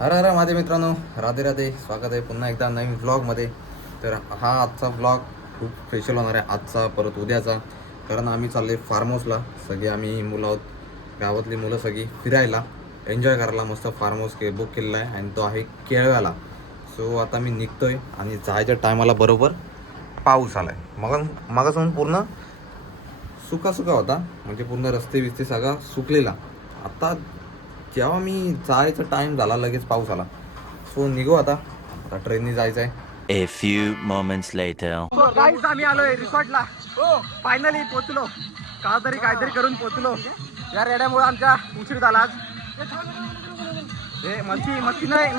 हर हर माझे मित्रांनो, राधे राधे. स्वागत आहे पुन्हा एकदा नवीन व्लॉगमध्ये. तर हा आजचा व्लॉग खूप स्पेशल होणार आहे, आजचा परत उद्याचा. कारण आम्ही चालले फार्म हाऊसला. सगळे आम्ही मुलं आहोत, गावातली मुलं सगळी फिरायला, एन्जॉय करायला. मस्त फार्म हाऊस बुक केलेला आहे आणि तो आहे केळव्याला. सो आता मी निघतो आहे आणि जायच्या टायमाला बरोबर पाऊस आला आहे. मगासून पूर्ण सुका सुका होता, म्हणजे पूर्ण रस्ते बिस्ते सगळा सुकलेला. आता जेव्हा मी जायचा टाइम झाला लगेच पाऊस आला. सो निघू आता ट्रेननी जायचं आहे. A few moments later. गाईस आम्ही आलोय रिसॉर्टला. फायनली पोहोचलो. काहीतरी करून पोहोचलो. या रेड्यामुळे आमचा उशीर झाला आज. मस्ती नाही भाई,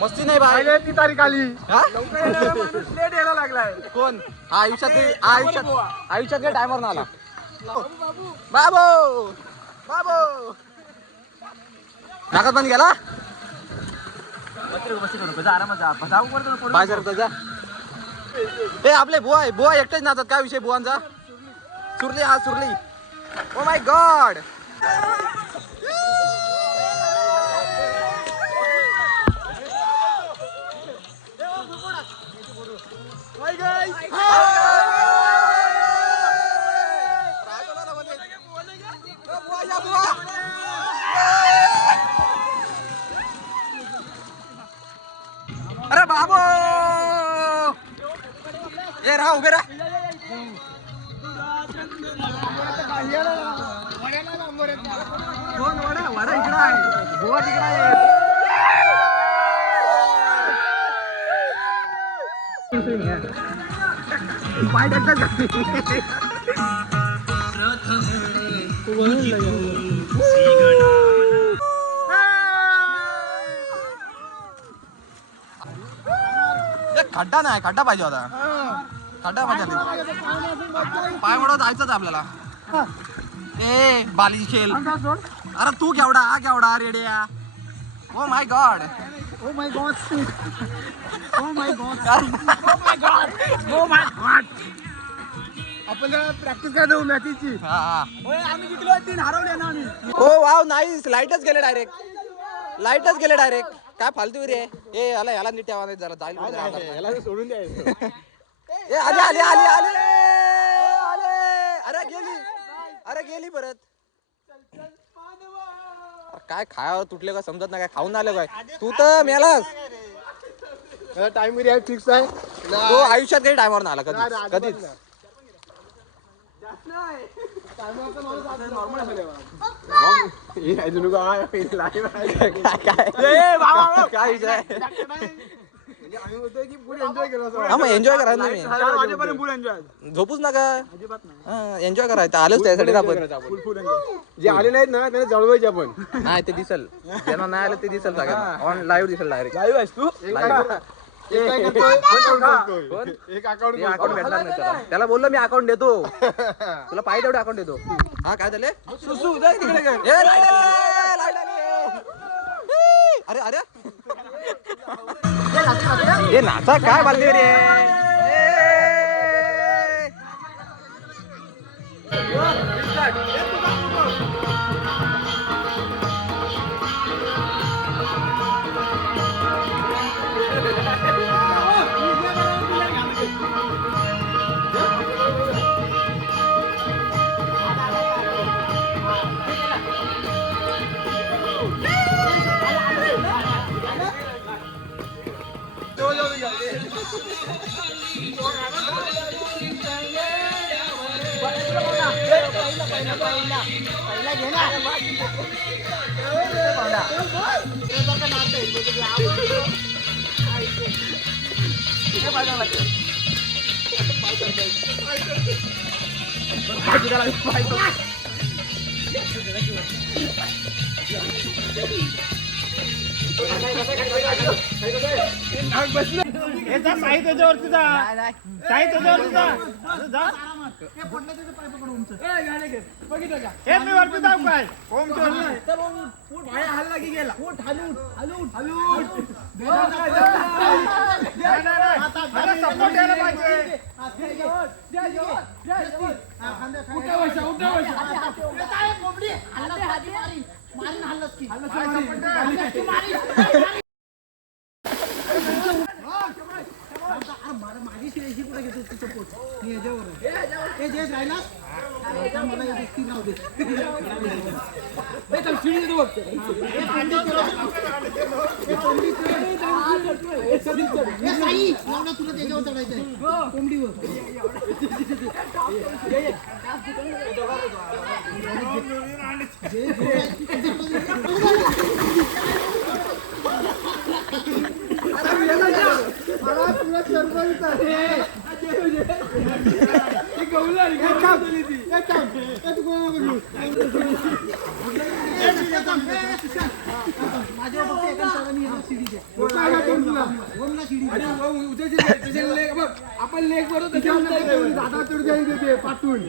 मस्ती नाही भाई. ती तारीख आली. लेट यायला लागलाय. कोण आयुष्यात टायमर ना आला. बाबू नाकात बंद गेला. आपले बुवा एकटेच नाचत. काय विषय बुवांचा? सुरली. Oh my God. अरे बाबू ये राहा, उभे राहा. वडा इकडं आहे, बुवा तिकडं आहे. पाय टाकतात. खड्डा नाही, खड्डा पाहिजे होता. खड्डा पाहिजे. पाय मोडा जायचंच आपल्याला. ए बाली खेळ. अरे तू केवढा रेड्या. Oh my God. आपण प्रॅक्टिस काय देऊ मॅचची. आम्ही जिंकलो, 3 हरवले ना आम्ही. ओ वाव नाईस. लाईटच गेले डायरेक्ट. काय फालतू रे. ए याला नीट ठेवा नाही जरा. याला सोडून द्या. ए आली. अरे गेली परत. काय खायवर तुटले का समजत नाही. काय खाऊन आले काय तू? तर मेलास. टाइम फिक्स आहे तो. आयुष्यात काही टायमावर ना आला कधीच. एन्जॉय करायला झोपूच नका. एन्जॉय करायचं. आलोच त्यासाठी आपण. जे आले नाहीत ना त्यांना जळवायचे आपण. नाही ते दिसल. ज्यांना नाही आलं ते दिसल सगळ्यांना. ऑन लाईव्ह दिसल डायरेक्ट. लाईव्ह आहेस तू? एक अकाउंट भेटणार नाही त्याला. त्याला बोललो मी अकाउंट देतो. तुला पाहिजे तेवढे अकाउंट देतो. हा काय झाले? अरे हे नाचा काय बांधले रे. साई त्याच्यावरती जा. मी वरती जाऊ काय? हल्ला की गेला. सपोर्ट यायला पाहिजे. आपण लेग बरोबर दादा चढ जाईल ते पाठवून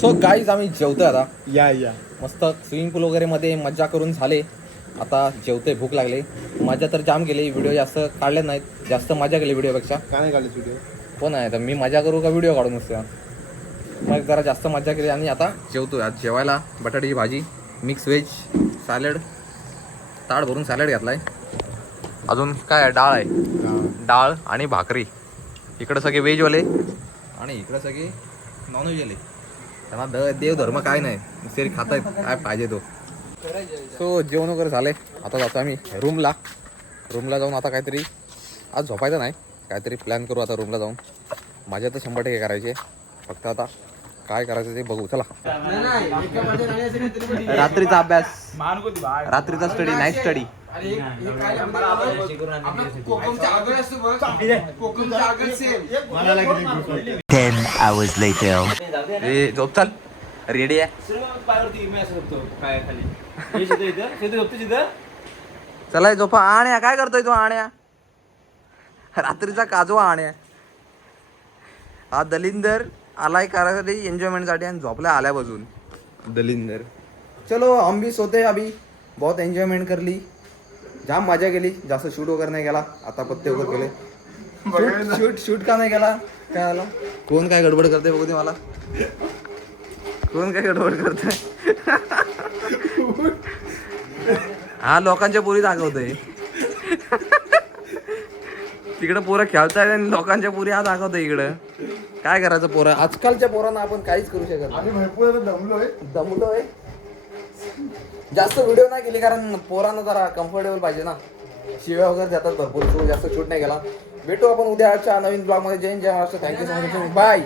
सो गाईज आम्ही जेवतोय आता या मस्त स्विमिंग पूल वगैरे मध्ये मज्जा करून झाले. आता जेवतोय, भूक लागली. मजा तर जाम केली, व्हिडिओ जास्त काढले नाहीत, जास्त मजा केली व्हिडिओपेक्षा. काय नाही काढले व्हिडिओ कोण आहे तर मी मजा करू का व्हिडिओ काढू नुसतं. मग जरा जास्त मजा केली आणि आता जेवतोय. आज जेवायला बटाट्याची भाजी, मिक्स व्हेज, सॅलड, ताट भरून सॅलड घातलाय. अजून काय आहे, डाळ आहे, डाळ आणि भाकरी. इकडं सगळे व्हेजवाले आणि इकडं सगळे नॉनव्हेजवाले. त्यांना देव धर्म काय नाही, नुसते खात आहेत काय पाहिजे तो. सो जेवण वगैरे झाले. आता जातो आम्ही रूमला जाऊन आता काहीतरी, आज झोपायचं नाही, काहीतरी प्लॅन करू आता रूमला जाऊन. माझ्या तर 100% करायचे, फक्त आता काय करायचं ते बघू. चला. रात्रीचा अभ्यास, रात्रीचा study, night study. 10 hours later. ए झोप, चाल, रेडी आहे. चला झोपा. आण्या काय करतोय तू? आण्या रात्रीचा काजवा. आण्या हा दलिंदर आलाय करायसाठी, एन्जॉयमेंटसाठी, आणि झोपला आल्या बसून दलिंदर. चलो हम भी सोते अभी. बहुत एन्जॉयमेंट करली, जाम मजा केली. जास्त शूट वगैरे नाही केला, आता पत्ते वगैरे केले. शूट का नाही केला? काय आला? कोण काय गडबड करते बघू दे मला. कोण काय गडबड करते? हा लोकांच्या पुरी दाखवतोय. तिकडं पोरं खेळतायत आणि लोकांच्या पुरी हा दाखवतोय इकडं. काय करायचं पोरं, आजकालच्या पोरांना आपण काहीच करू शकत नाही. दमलोय. जास्त व्हिडिओ नाही केली कारण पोरांना जरा कम्फर्टेबल पाहिजे ना. शिव्या वगैरे देतात भरपूर, जास्त शूट नाही केला. भेटू आपण उद्याच्या नवीन ब्लॉग मध्ये. जय Maharashtra. Thank you so much. Bye.